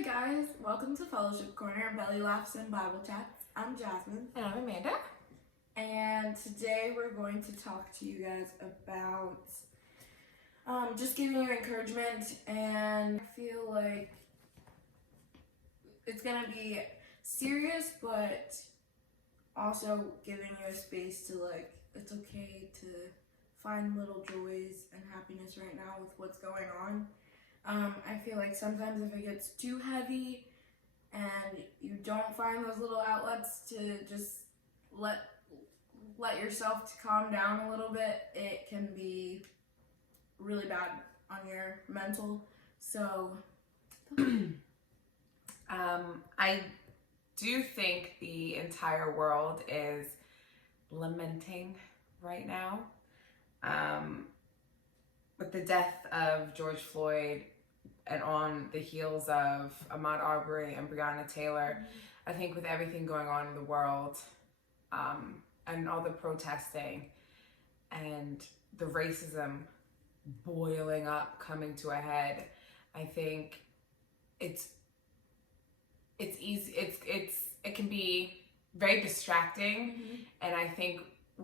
Hey guys, welcome to Fellowship Corner, Belly Laughs and Bible Chats. I'm Jasmine. And I'm Amanda. And today we're going to talk to you guys about just giving you encouragement, and I feel like it's going to be serious, but also giving you a space to it's okay to find little joys and happiness right now with what's going on. I feel like sometimes if it gets too heavy and you don't find those little outlets to just let yourself to calm down a little bit, it can be really bad on your mental. So I do think the entire world is lamenting right now. With the death of George Floyd and on the heels of Ahmaud Arbery and Breonna Taylor, I think with everything going on in the world, and all the protesting and the racism boiling up, coming to a head, I think it's easy. It can be very distracting, and I think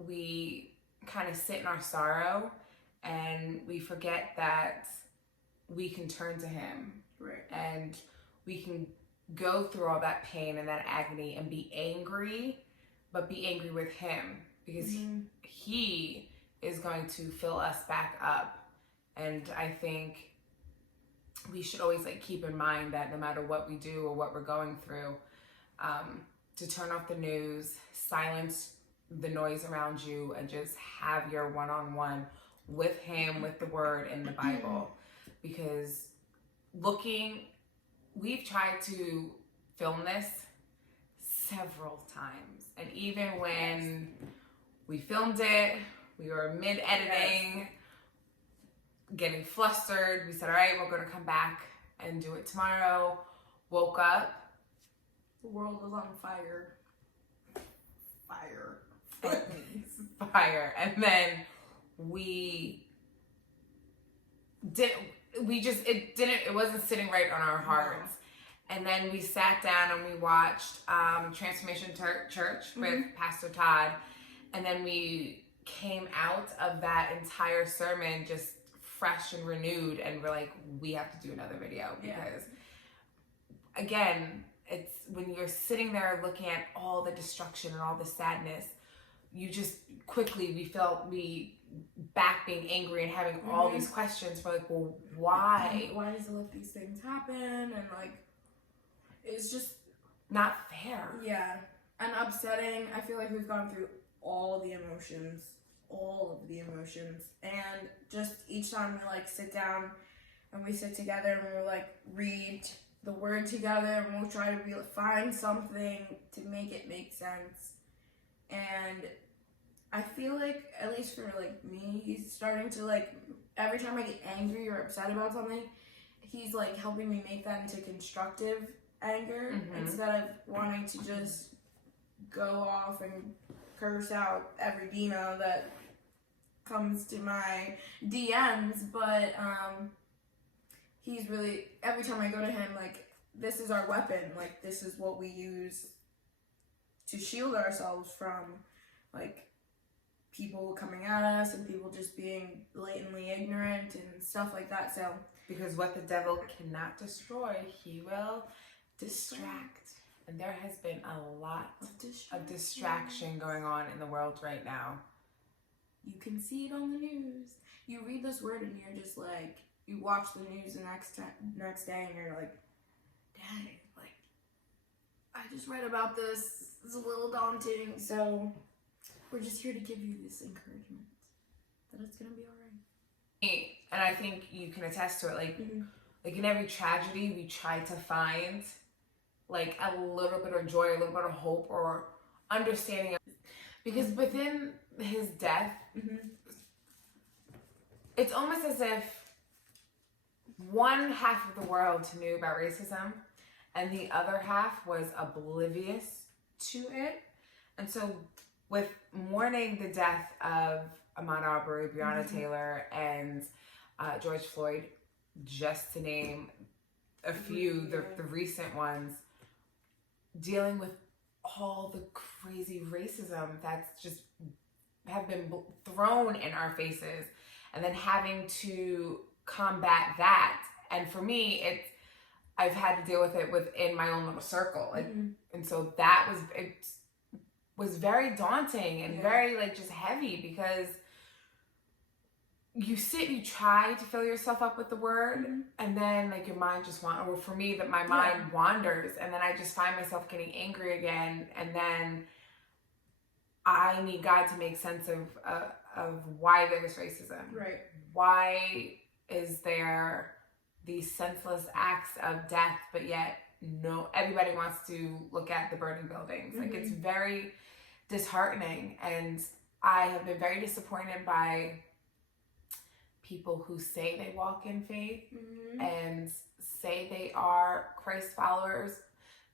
we kind of sit in our sorrow and we forget that we can turn to Him, right, and we can go through all that pain and that agony and be angry, but be angry with Him, because He is going to fill us back up. And I think we should always keep in mind that no matter what we do or what we're going through, to turn off the news, silence the noise around you, and just have your one-on-one with Him, with the Word and the Bible. Because we've tried to film this several times, and even when we filmed it, we were mid-editing, getting flustered. We said, all right, we're going to come back and do it tomorrow. Woke up. The world was on fire. Fire. And then it wasn't sitting right on our hearts. No. And then we sat down and we watched Transformation Church with Pastor Todd. And then we came out of that entire sermon just fresh and renewed, and we're like, we have to do another video, because again, it's when you're sitting there looking at all the destruction and all the sadness, you just we felt back being angry and having all these questions. We're like, well, why? Why does it let these things happen? And it's just not fair. Yeah, and upsetting. I feel like we've gone through all of the emotions, and just each time we sit down and we sit together and we'll read the Word together, and we'll try to find something to make it make sense. And I feel like, at least for me, He's starting to every time I get angry or upset about something, He's helping me make that into constructive anger, instead of wanting to just go off and curse out every Dina that comes to my DMs. But He's really, every time I go to Him, this is our weapon. This is what we use to shield ourselves from people coming at us and people just being blatantly ignorant and stuff like that. So because what the devil cannot destroy, he will distract. And there has been a lot of distraction going on in the world right now. You can see it on the news. You read this word and you're just you watch the news the next day and you're like, dang, I just read about this. It's a little daunting. So we're just here to give you this encouragement that it's going to be all right. And I think you can attest to it. In every tragedy, we try to find a little bit of joy, a little bit of hope or understanding. Because within His death, it's almost as if one half of the world knew about racism and the other half was oblivious to it. And so with mourning the death of Ahmaud Arbery, Breonna Taylor, and George Floyd, just to name a few, the recent ones, dealing with all the crazy racism that's just have been thrown in our faces, and then having to combat that. And for me, I've had to deal with it within my own little circle, and so that was very daunting and very like just heavy, because you try to fill yourself up with the word, and then like your mind just wanders, or for me that my mind wanders, and then I just find myself getting angry again, and then I need God to make sense of why there's racism. Right. Why is there these senseless acts of death, but yet everybody wants to look at the burning buildings. Like, it's very disheartening, and I have been very disappointed by people who say they walk in faith and say they are Christ followers,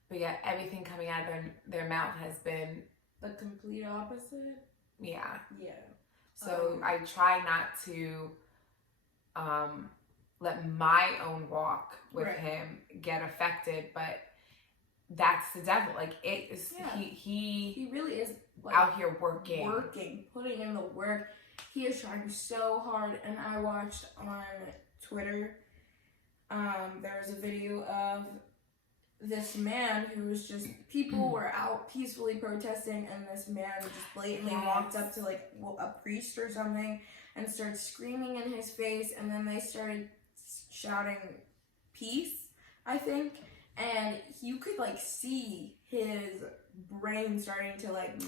but yet everything coming out of their mouth has been the complete opposite. Yeah. Yeah. So I try not to let my own walk with him get affected, but that's the devil. Like, it is, he really is like, out here working, putting in the work. He is trying so hard. And I watched on Twitter, there was a video of this man who was just, people were out peacefully protesting, and this man just blatantly walked up to like a priest or something and started screaming in his face, and then they started shouting peace, I think, and you could like see his brain starting to like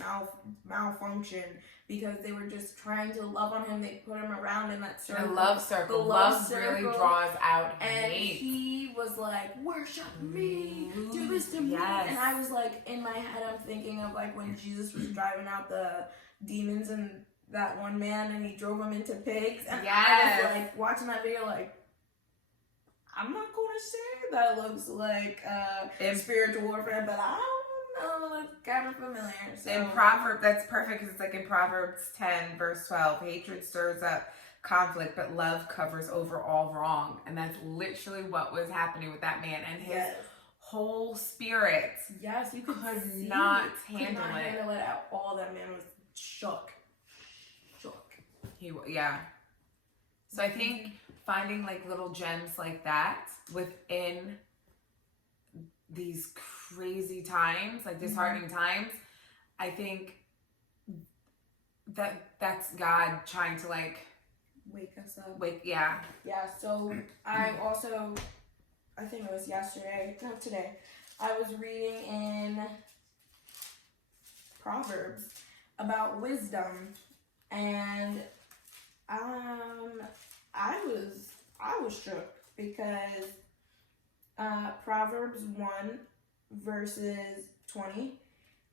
malfunction, because they were just trying to love on him. They put him around in that circle. The love circle. Love really draws out and hate. He was like, worship me, do this to me. And I was like, in my head, I'm thinking of like when Jesus was driving out the demons and that one man, and he drove them into pigs. And I was like watching that video like, I'm not going to say that looks like spiritual warfare, but I don't know, it's kind of familiar. So. In Proverbs, that's perfect, because it's like in Proverbs 10, verse 12, hatred stirs up conflict, but love covers over all wrong. And that's literally what was happening with that man, and his whole spirit. Yes, you could not handle it at all. That man was shook. So I think finding like little gems like that within these crazy times, like disheartening times, I think that's God trying to like wake us up. Yeah, so I think it was today, I was reading in Proverbs about wisdom, and I was shook, because Proverbs 1 verses 20,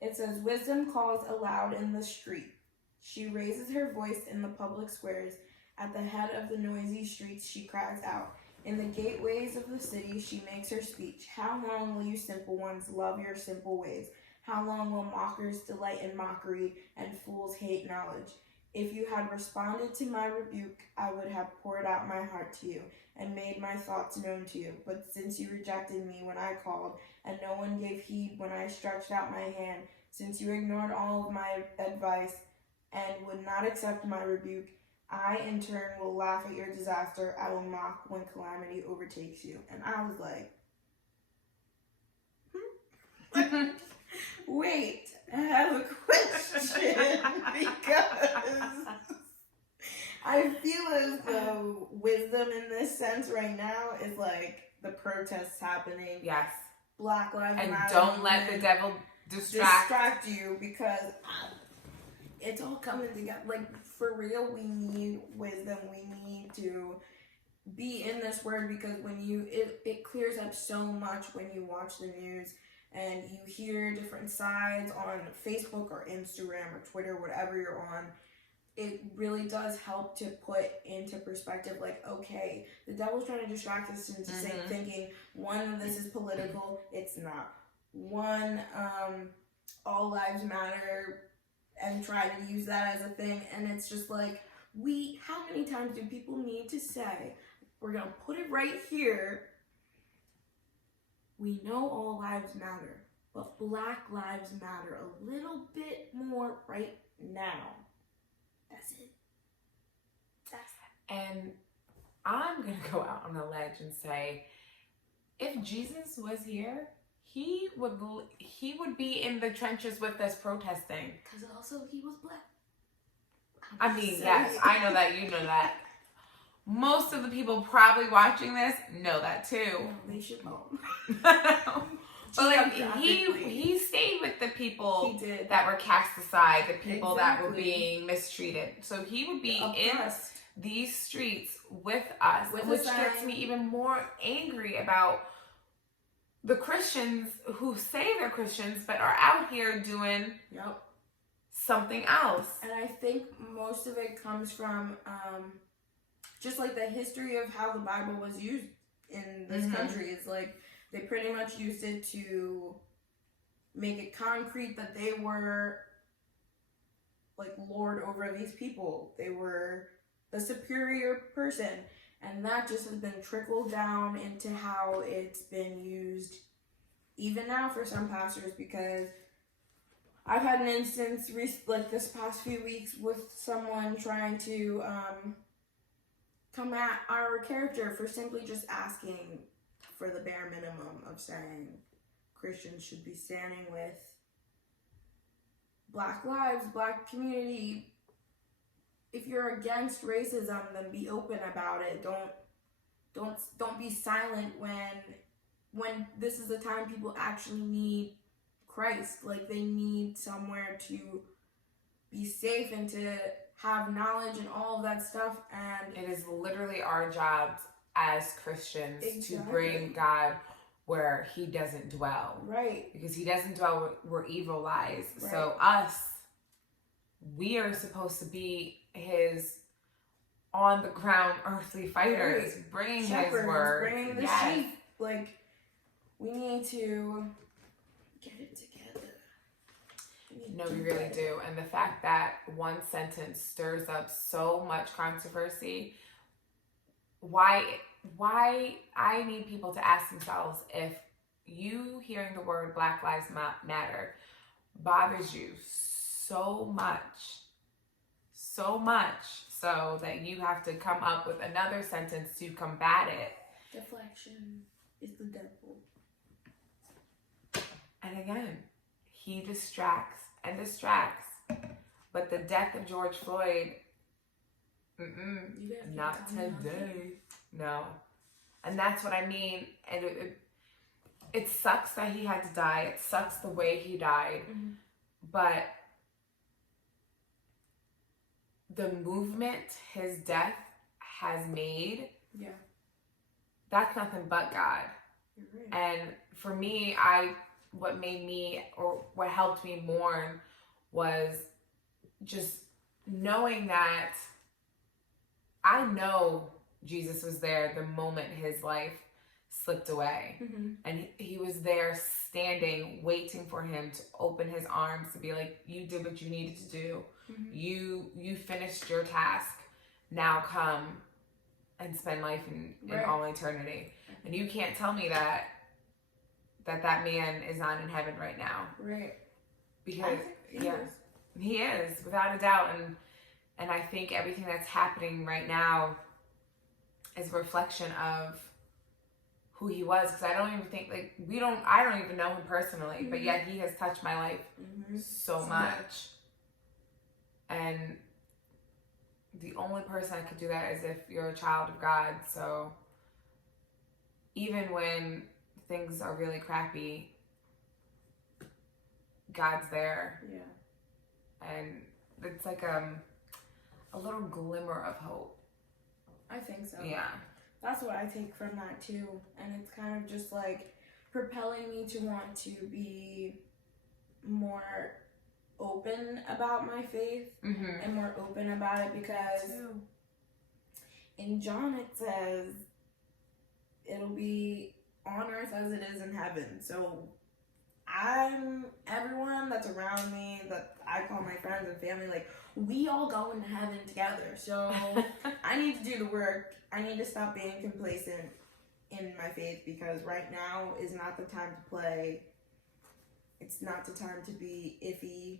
it says, wisdom calls aloud in the street. She raises her voice in the public squares. At the head of the noisy streets she cries out. In the gateways of the city she makes her speech. How long will you simple ones love your simple ways? How long will mockers delight in mockery and fools hate knowledge? If you had responded to my rebuke, I would have poured out my heart to you and made my thoughts known to you. But since you rejected me when I called, and no one gave heed when I stretched out my hand, since you ignored all of my advice and would not accept my rebuke, I in turn will laugh at your disaster. I will mock when calamity overtakes you. And I was like, wait, I have a question, because I feel as though wisdom in this sense right now is like the protests happening. Yes. Black Lives Matter. And don't let the devil distract you, because it's all coming together. Like, for real, we need wisdom. We need to be in this word, because when it clears up so much when you watch the news and you hear different sides on Facebook or Instagram or Twitter, whatever you're on. It really does help to put into perspective, like, okay, the devil's trying to distract us into thinking, one, this is political. It's not. One, all lives matter, and try to use that as a thing. And it's just like, how many times do people need to say, we're going to put it right here, we know all lives matter, but Black lives matter a little bit more right now. That's it. That's it. And I'm going to go out on a ledge and say, if Jesus was here, he would be in the trenches with us protesting. Because also he was Black. I mean, yes, I know that, you know that. Most of the people probably watching this know that too. No, they should know. But like, he stayed with the people that were cast aside, the people that were being mistreated. So he would be in these streets with us, which gets me even more angry about the Christians who say they're Christians but are out here doing something else. And I think most of it comes from just like the history of how the Bible was used in this country. It's like they pretty much used it to make it concrete that they were like Lord over these people. They were the superior person. And that just has been trickled down into how it's been used even now for some pastors, because I've had an instance like this past few weeks with someone trying to come at our character for simply just asking for the bare minimum of saying Christians should be standing with Black lives, Black community. If you're against racism, then be open about it. Don't be silent when this is the time people actually need Christ. Like, they need somewhere to be safe and to have knowledge and all of that stuff. And it is literally our jobs as Christians to bring God where he doesn't dwell. Right. Because he doesn't dwell where evil lies. Right. So we are supposed to be his on the ground earthly fighters, bringing Shepherds, his word, bringing the sheep. Like, we need to get it together. No, you really do. And the fact that one sentence stirs up so much controversy, why I need people to ask themselves if you hearing the word Black Lives Matter bothers you so much, so that you have to come up with another sentence to combat it. Deflection is the devil. And again, he distracts and distracts. But the death of George Floyd, not today. No. And that's what I mean. And it sucks that he had to die. It sucks the way he died. Mm-hmm. But the movement his death has made, that's nothing but God. You're right. And for me, what made me, or what helped me mourn, was just knowing that I know Jesus was there the moment his life slipped away. Mm-hmm. And he was there standing, waiting for him to open his arms to be like, you did what you needed to do. Mm-hmm. You finished your task. Now come and spend life in all eternity. And you can't tell me that man is not in heaven right now. Right. Because he is, without a doubt. And I think everything that's happening right now is a reflection of who he was. Because I don't even think, I don't even know him personally, mm-hmm. but yet he has touched my life so much. And the only person that could do that is if you're a child of God. So even when things are really crappy, God's there. Yeah. And it's like a little glimmer of hope. I think so. Yeah. That's what I take from that too. And it's kind of just like propelling me to want to be more open about my faith, mm-hmm. and more open about it, because in John it says it'll be on earth as it is in heaven. So everyone that's around me, that I call my friends and family, like, we all go into heaven together. So I need to do the work. I need to stop being complacent in my faith, because right now is not the time to play. It's not the time to be iffy.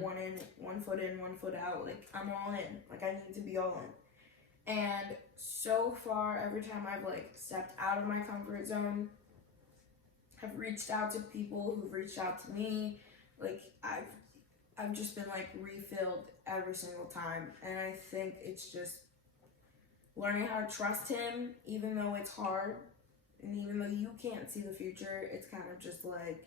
One foot in, one foot out. Like, I'm all in. Like, I need to be all in. And so far, every time I've like stepped out of my comfort zone, I've reached out to people who've reached out to me. Like, I've just been like refilled every single time. And I think it's just learning how to trust him, even though it's hard, and even though you can't see the future. It's kind of just like,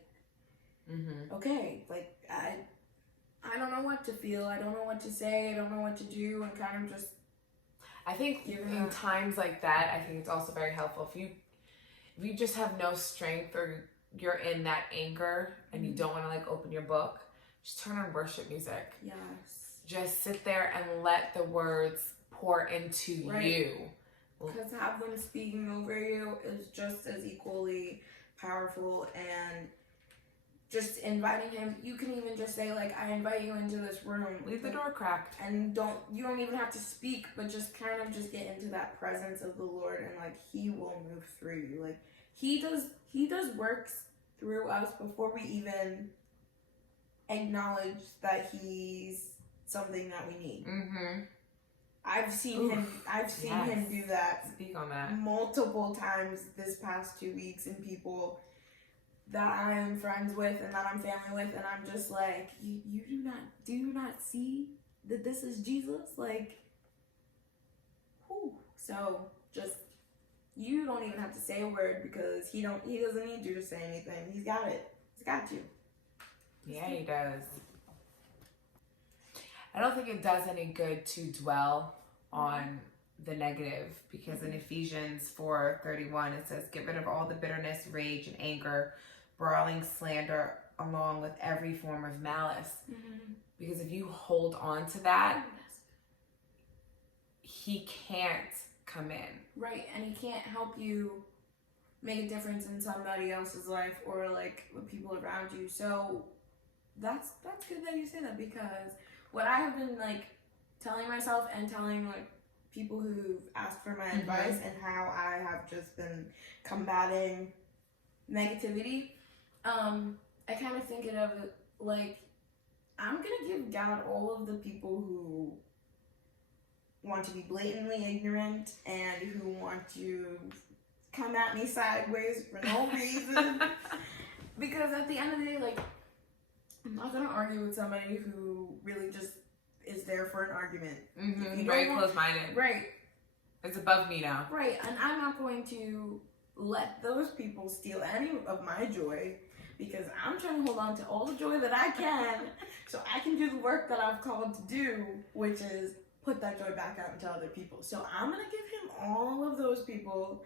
okay, like I don't know what to feel. I don't know what to say. I don't know what to do, and kind of just. I think in times like that, I think it's also very helpful if you just have no strength, or you're in that anger and you don't want to like open your book, just turn on worship music. Yes. Just sit there and let the words pour into you. Because have them speaking over you is just as equally powerful. And just inviting him, you can even just say like, I invite you into this room. Leave the door cracked. And you don't even have to speak, but just kind of just get into that presence of the Lord, and like he will move through you. Like he does works through us before we even acknowledge that he's something that we need. I've seen him do that. Speak on that. Multiple times this past 2 weeks, in people that I'm friends with and that I'm family with, and I'm just like, you do you not see that this is Jesus? Like, whew. So just, you don't even have to say a word, because he doesn't need you to say anything. He's got it. He's got you. Yeah, he does. I don't think it does any good to dwell on the negative, because in Ephesians 4:31 it says, get rid of all the bitterness, rage, and anger, brawling, slander, along with every form of malice. Because if you hold on to that, he can't come in. Right, and he can't help you make a difference in somebody else's life, or like the people around you. So that's good that you say that, because what I have been like telling myself and telling like people who've asked for my advice, and how I have just been combating negativity, I kind of think of it like, I'm gonna give God all of the people who want to be blatantly ignorant and who want to come at me sideways for no reason. Because at the end of the day, like, I'm not gonna argue with somebody who really just is there for an argument. Very close-minded. Right. It's above me now. Right, and I'm not going to let those people steal any of my joy, because I'm trying to hold on to all the joy that I can, so I can do the work that I've called to do, which is put that joy back out into other people. So I'm gonna give him all of those people,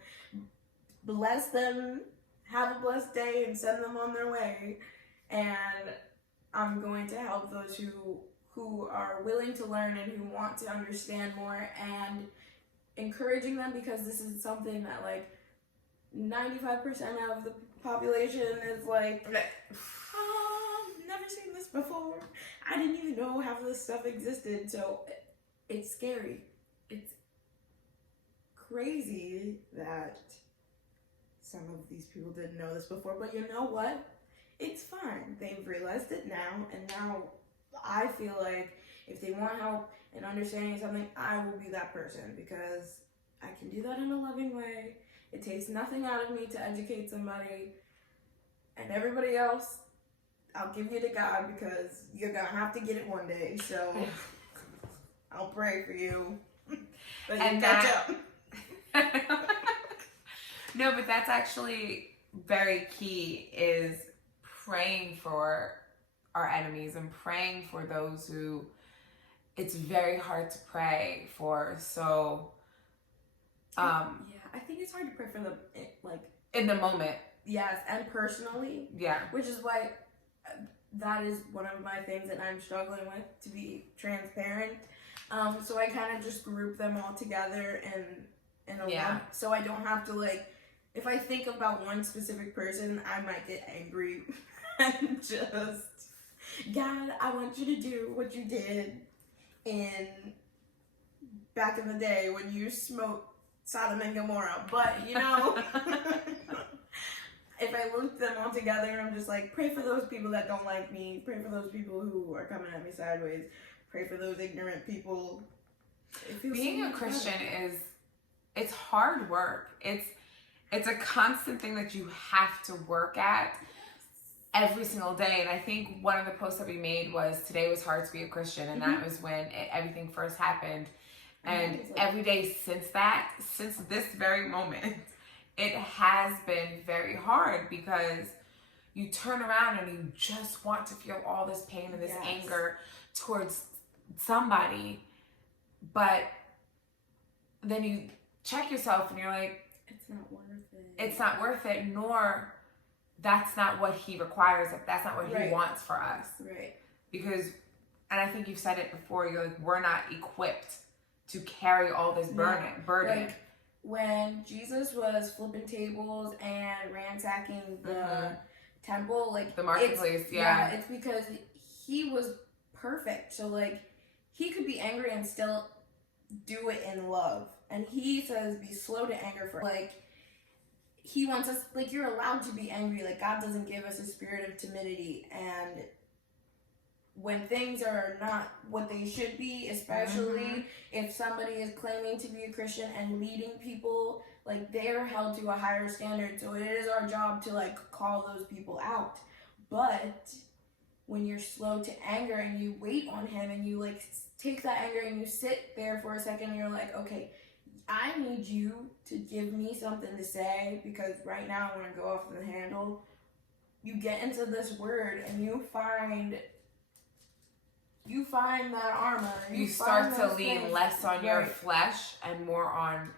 bless them, have a blessed day, and send them on their way. And I'm going to help those who are willing to learn and who want to understand more, and encouraging them, because this is something that like 95% of the population is like, never seen this before. I didn't even know half of this stuff existed. So it's scary. It's crazy that some of these people didn't know this before, but you know what? It's fine. They've realized it now, and now I feel like if they want help in understanding something, I will be that person, because I can do that in a loving way. It takes nothing out of me to educate somebody, and everybody else, I'll give you to God, because you're gonna have to get it one day. So I'll pray for you. But and you catch up. No, but that's actually very key, is praying for our enemies and praying for those who it's very hard to pray for. So yeah, I think it's hard to pray for them, like, in the moment. Yes, and personally. Yeah. Which is why that is one of my things that I'm struggling with, to be transparent. So I kind of just group them all together in a lump, so I don't have to, like, if I think about one specific person, I might get angry and just, God, I want you to do what you did back in the day when you smote Sodom and Gomorrah, but if I loop them all together, I'm just like, pray for those people that don't like me, pray for those people who are coming at me sideways, pray for those ignorant people. Being a Christian it's hard work. It's a constant thing that you have to work at every single day. And I think one of the posts that we made was, today was hard to be a Christian, and that was when everything first happened. And every day since this very moment, it has been very hard, because you turn around and you just want to feel all this pain and this anger towards somebody, but then you check yourself and you're like, it's not worth it. It's not worth it, nor that's not what he requires. That's not what he wants for us. Right. Because, and I think you've said it before, you're like, we're not equipped to carry all this burden. Like, when Jesus was flipping tables and ransacking the temple, like the marketplace, it's because he was perfect. So like, he could be angry and still do it in love. And he says, be slow to anger, for like, he wants us, like, you're allowed to be angry. Like, God doesn't give us a spirit of timidity. And when things are not what they should be, especially if somebody is claiming to be a Christian and leading people, like, they're held to a higher standard. So it is our job to, like, call those people out. But when you're slow to anger and you wait on him and you, like, take that anger and you sit there for a second and you're like, okay, I need you to give me something to say, because right now I'm going to go off the handle. You get into this word and you find that armor. You start to lean less on your flesh and more on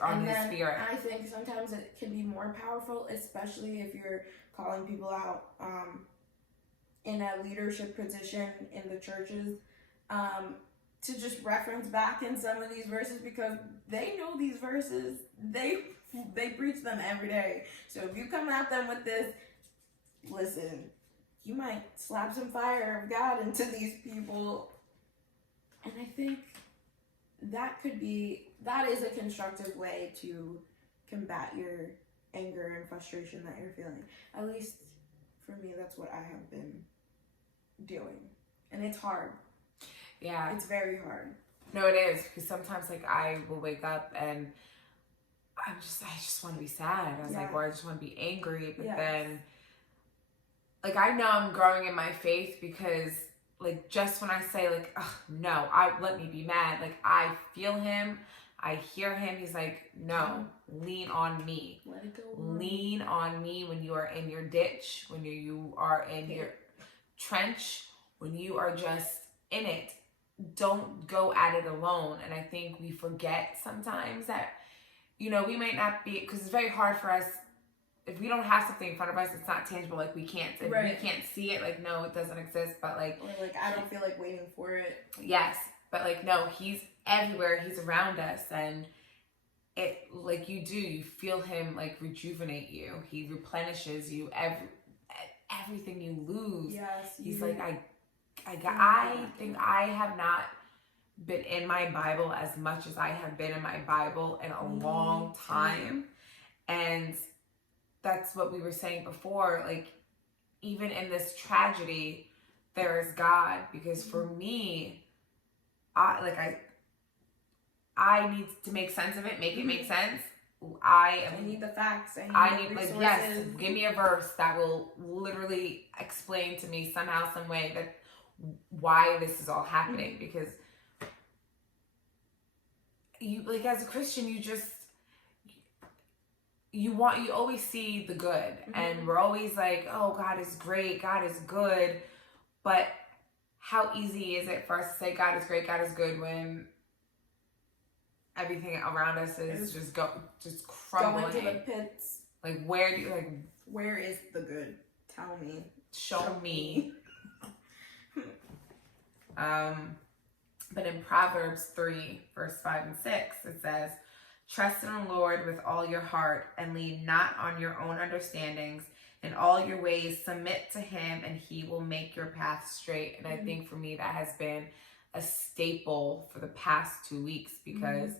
on his spirit. I think sometimes it can be more powerful, especially if you're calling people out in a leadership position in the churches, to just reference back in some of these verses, because they know these verses. They preach them every day. So if you come at them with this, listen, you might slap some fire of God into these people. And I think that is a constructive way to combat your anger and frustration that you're feeling. At least for me, that's what I have been doing. And it's hard. Yeah. It's very hard. No, it is, because sometimes, like, I will wake up and I just want to be sad. I was like, or I just want to be angry. But then, like, I know I'm growing in my faith, because, like, just when I say, like, no, let me be mad. Like, I feel him. I hear him. He's like, no, lean on me. Let it go. Lean on me when you are in your ditch, when you are in your trench, when you are just in it. Don't go at it alone. And I think we forget sometimes that, we might not be, because it's very hard for us, if we don't have something in front of us, it's not tangible, like, we can't see it, like, no, it doesn't exist, but like, or like, I don't feel like waiting for it. Yes, but like, no, he's everywhere, he's around us, and it, like, you feel him, like, rejuvenate you, he replenishes you, everything you lose. Yes. He's like, I think I have not been in my Bible as much as I have been in my Bible in a long time. And that's what we were saying before. Like, even in this tragedy, there is God. Because for me, I need to make sense of it, make it make sense. I need the facts. I need like, yes, give me a verse that will literally explain to me somehow, some way that why this is all happening. Because you, like, as a Christian, you always see the good, and we're always like, oh, God is great, God is good. But how easy is it for us to say God is great, God is good, when everything around us is just crumbling? Going to the pits. Like, where is the good? Tell me. Show me. But in Proverbs 3, verse 5 and 6, it says, trust in the Lord with all your heart and lean not on your own understandings. In all your ways, submit to him and he will make your path straight. And I think for me, that has been a staple for the past 2 weeks, because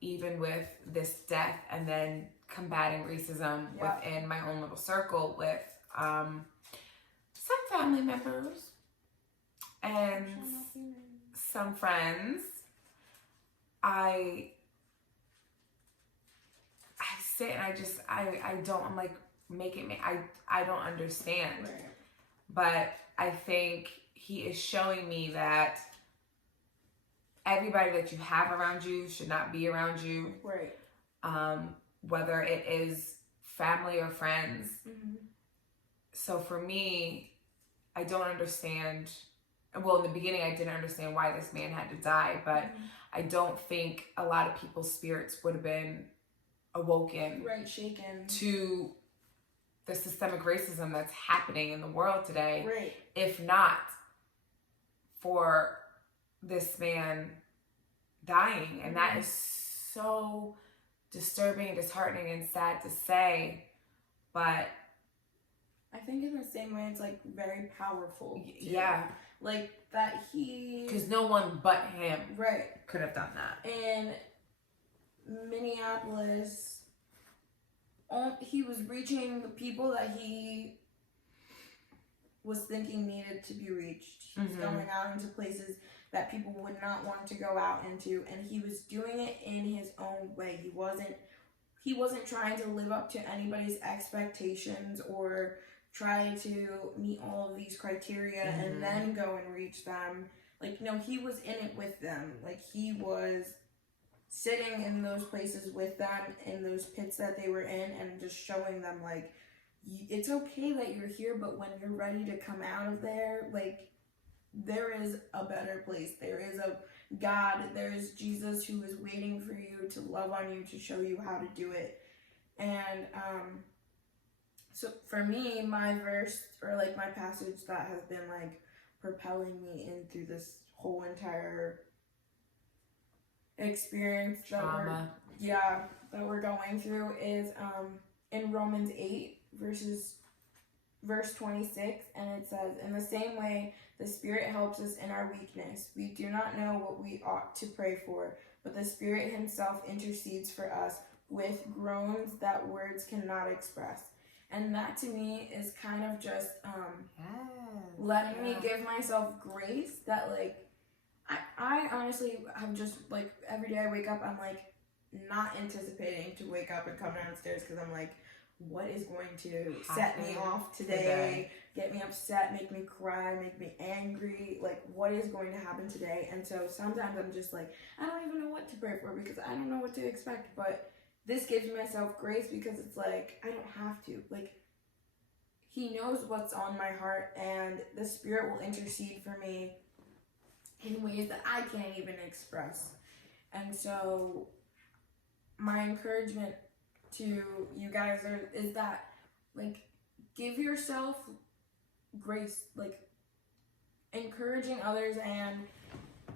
even with this death, and then combating racism within my own little circle with some family members and some friends, I sit and I'm like, I don't understand. Right. But I think he is showing me that everybody that you have around you should not be around you. Right. Whether it is family or friends. Mm-hmm. So for me, I don't understand. Well, in the beginning, I didn't understand why this man had to die, but I don't think a lot of people's spirits would have been awoken, shaken to the systemic racism that's happening in the world today, right, if not for this man dying. And that is so disturbing and disheartening and sad to say, but I think in the same way it's like very powerful too. Yeah, like that he, because no one but him right, could have done that. in Minneapolis, he was reaching the people that he was thinking needed to be reached. He was going out into places that people would not want to go out into, and he was doing it in his own way. He wasn't trying to live up to anybody's expectations or try to meet all of these criteria and then go and reach them. Like, no, he was in it with them. Like, he was sitting in those places with them, in those pits that they were in, and just showing them, like, it's okay that you're here, but when you're ready to come out of there, like, there is a better place. There is a God. There is Jesus who is waiting for you, to love on you, to show you how to do it. And so for me, my verse, or like my passage that has been like propelling me in through this whole entire experience Trauma. that we're going through is in Romans 8 verse 26, and it says, "In the same way, the Spirit helps us in our weakness. We do not know what we ought to pray for, but the Spirit himself intercedes for us with groans that words cannot express." And that to me is kind of just letting me give myself grace, that like I honestly have just, like, every day I wake up, I'm like not anticipating to wake up and come downstairs, because I'm like, what is going to set me off today, get me upset, make me cry, make me angry, like what is going to happen today? And so sometimes I'm just like, I don't even know what to pray for, because I don't know what to expect. But this gives myself grace, because it's like, I don't have to. Like, he knows what's on my heart, and the Spirit will intercede for me in ways that I can't even express. And so my encouragement to you guys is that, like, give yourself grace, like encouraging others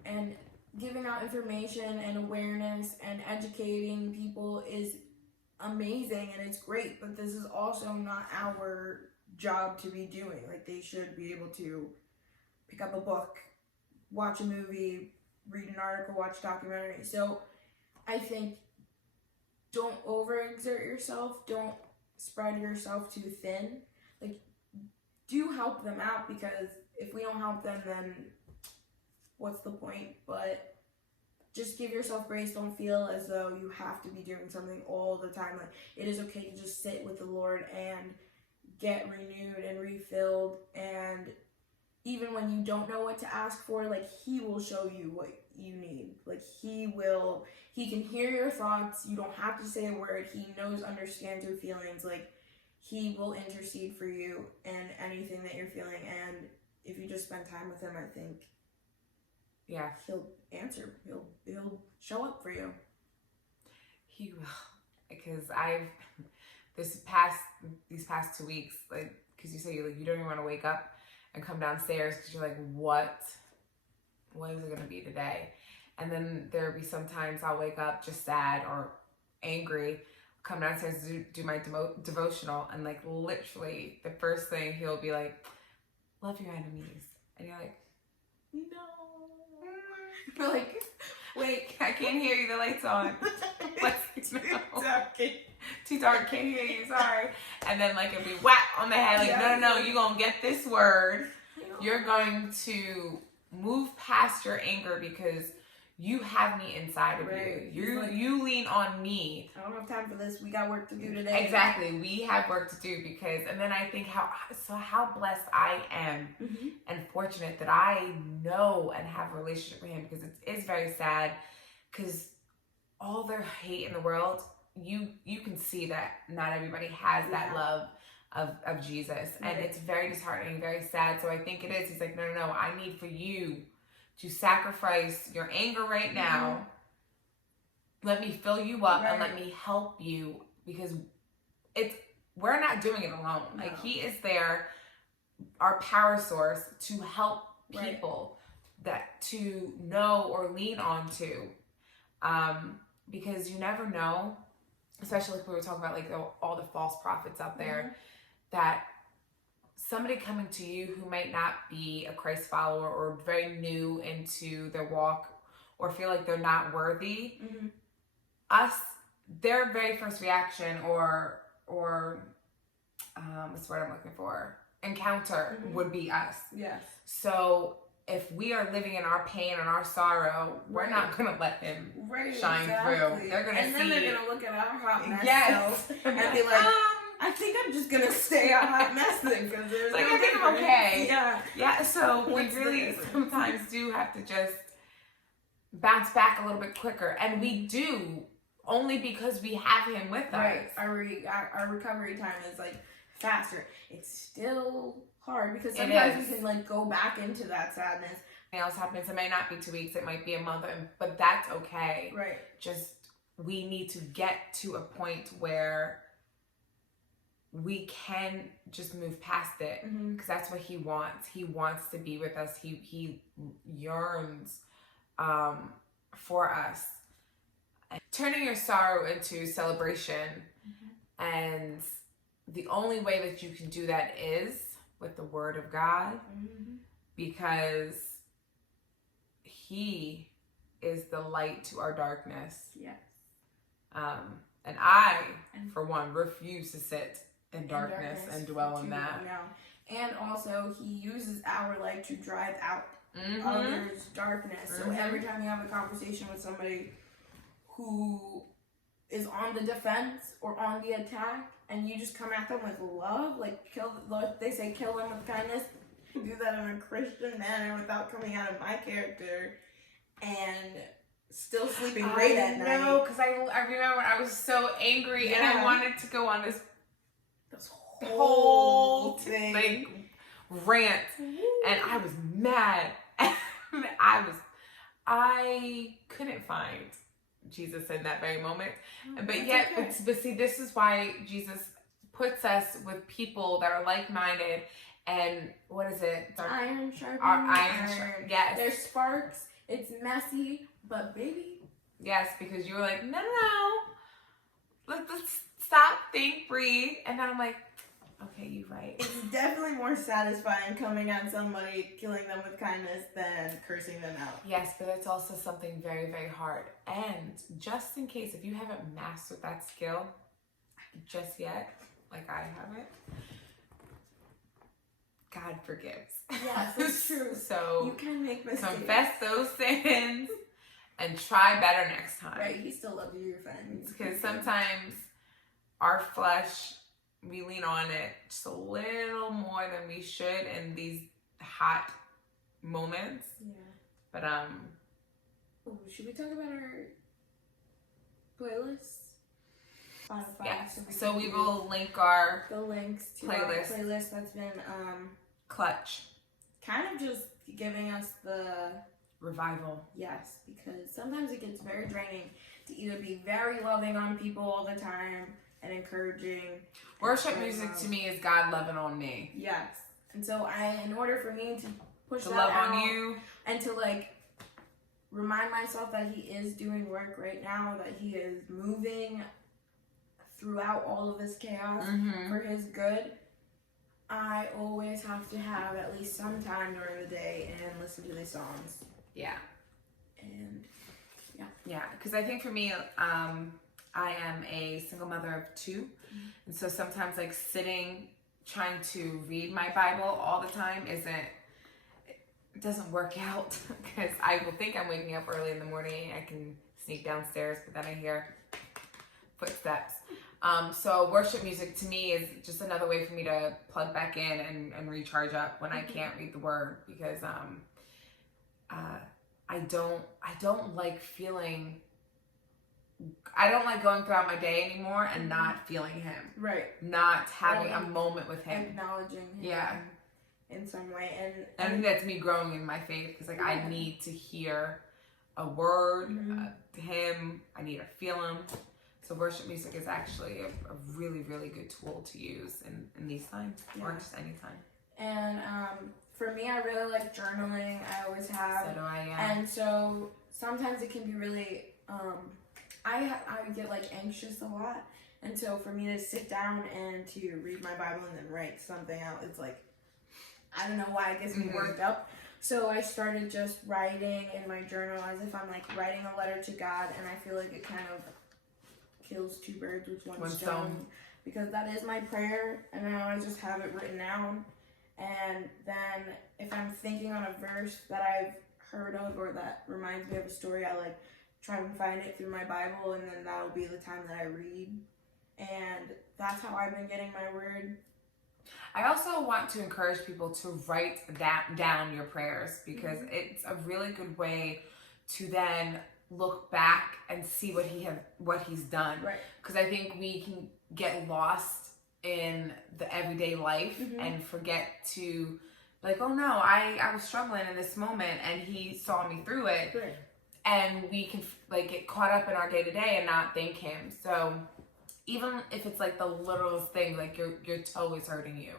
and giving out information and awareness and educating people is amazing, and it's great, but this is also not our job to be doing. Like, they should be able to pick up a book, watch a movie, read an article, watch a documentary. So I think, don't overexert yourself. Don't spread yourself too thin. Like, do help them out, because if we don't help them, then what's the point? But just give yourself grace. Don't feel as though you have to be doing something all the time. Like, it is okay to just sit with the Lord and get renewed and refilled. And even when you don't know what to ask for, like, he will show you what you need. Like, he can hear your thoughts. You don't have to say a word. He understands your feelings. Like, he will intercede for you and anything that you're feeling. And if you just spend time with him, I think, he'll answer. He'll show up for you. He will, because these past 2 weeks, like, because you say you don't even want to wake up and come downstairs, because you're like, what is it going to be today? And then there'll be sometimes I'll wake up just sad or angry, come downstairs to do my devotional, and like literally the first thing he'll be like, love your enemies. And you're like, no. Like, Wait. I can't hear you. The light's on. What's Too dark. Too dark. Can't hear you. Sorry. And then like it'd be whack on the head. Like no. You're gonna get this word. You're going to move past your anger because you have me inside of you. You lean on me. I don't have time for this. We got work to do today. Exactly. We have work to do because, and then I think how blessed I am and fortunate that I know and have a relationship with him, because it is very sad because all their hate in the world, you can see that not everybody has that love of Jesus. And it's very disheartening, very sad. So I think it is. He's like, no, I need for you to sacrifice your anger right now. Let me fill you up and let me help you, because we're not doing it alone. No. Like he is there, our power source, to help people that to know or lean on to. Because you never know, especially if we were talking about like all the false prophets out there, that somebody coming to you who might not be a Christ follower or very new into their walk or feel like they're not worthy, their very first reaction or what's the word I'm looking for? Encounter would be us. Yes. So if we are living in our pain and our sorrow, we're not going to let him shine through. They're going to see. And then they're going to look at our hot mess and be like, I think I'm just going to stay a hot mess then, because there's like, no I think I'm okay. Yeah. So we really sometimes do have to just bounce back a little bit quicker. And we do, only because we have him with us. Right. Our recovery time is like faster. It's still hard because sometimes we can like go back into that sadness. Something else happens. It may not be 2 weeks. It might be a month, but that's okay. Right. Just we need to get to a point where we can just move past it, because that's what he wants. He wants to be with us. He yearns for us. Turning your sorrow into celebration, and the only way that you can do that is with the Word of God, because he is the light to our darkness. Yes. And I, for one, refuse to sit in darkness and dwell in that. And also, he uses our light to drive out others' darkness. So every time you have a conversation with somebody who is on the defense or on the attack, and you just come at them with love, like they say, kill them with kindness. Do that in a Christian manner without coming out of my character and still sleeping great at night. No, because I remember when I was so angry and I wanted to go on this whole thing, like rant, and I was mad. I couldn't find Jesus in that very moment. But yet, but see, this is why Jesus puts us with people that are like-minded, and what is it? Iron sharpening iron. Yes. There's sparks. It's messy, but baby. Yes, because you were like, no. Let's stop, think, breathe. And then I'm like, okay, you're right. It's definitely more satisfying coming at somebody, killing them with kindness, than cursing them out. Yes, but it's also something very, very hard. And just in case, if you haven't mastered that skill just yet, like I haven't, God forgives. Yes, it's true. So you can make mistakes. Confess those sins and try better next time. Right, he still loves you, your friend. Because sometimes our flesh, we lean on it just a little more than we should in these hot moments. Yeah. But should we talk about our playlists? Spotify. Yes. So we will link the links to playlist. Our playlist that's been clutch. Kind of just giving us the revival. Yes, because sometimes it gets very draining to either be very loving on people all the time and encouraging. Worship music to me is God loving on me. Yes. And so in order for me to push that love out on you and to like remind myself that he is doing work right now, that he is moving throughout all of this chaos for his good, I always have to have at least some time during the day and listen to these songs. Yeah. And Yeah, because I think for me, I am a single mother of 2. And so sometimes like sitting, trying to read my Bible all the time it doesn't work out, because I will think I'm waking up early in the morning. I can sneak downstairs, but then I hear footsteps. So worship music to me is just another way for me to plug back in and recharge up when I can't read the word, because I don't like feeling, I don't like going throughout my day anymore and not feeling him. Right. Not having a moment with him. Acknowledging him. Yeah. In some way. And I think that's me growing in my faith, because like I need to hear a word, him, I need to feel him. So worship music is actually a really, really good tool to use in these times, or just anytime. And for me, I really like journaling. I always have. So do I, yeah. And so sometimes it can be really, I get like anxious a lot. And so for me to sit down and to read my Bible and then write something out, it's like, I don't know why it gets me worked up. So I started just writing in my journal as if I'm like writing a letter to God, and I feel like it kind of kills 2 birds with one stone, because that is my prayer, and now I just have it written down. And then if I'm thinking on a verse that I've heard of or that reminds me of a story, I like try and find it through my Bible, and then that'll be the time that I read. And that's how I've been getting my word. I also want to encourage people to write down your prayers, because it's a really good way to then look back and see what he's done. Right. Because I think we can get lost in the everyday life and forget to like, oh no, I was struggling in this moment and he saw me through it. Right. And we can like get caught up in our day to day and not thank him. So even if it's like the littlest thing, like your toe is hurting you,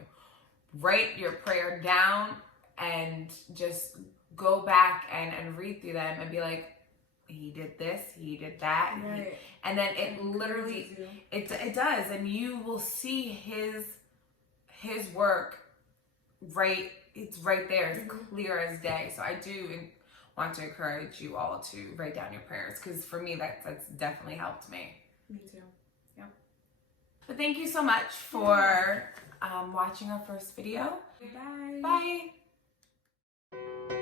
write your prayer down and just go back and read through them and be like, he did this, he did that. Right. And then it literally, it does. And you will see his work it's right there. It's clear as day. So I do want to encourage you all to write down your prayers, because for me, that's definitely helped me. Me too. Yeah. But thank you so much for watching our first video. Bye. Bye.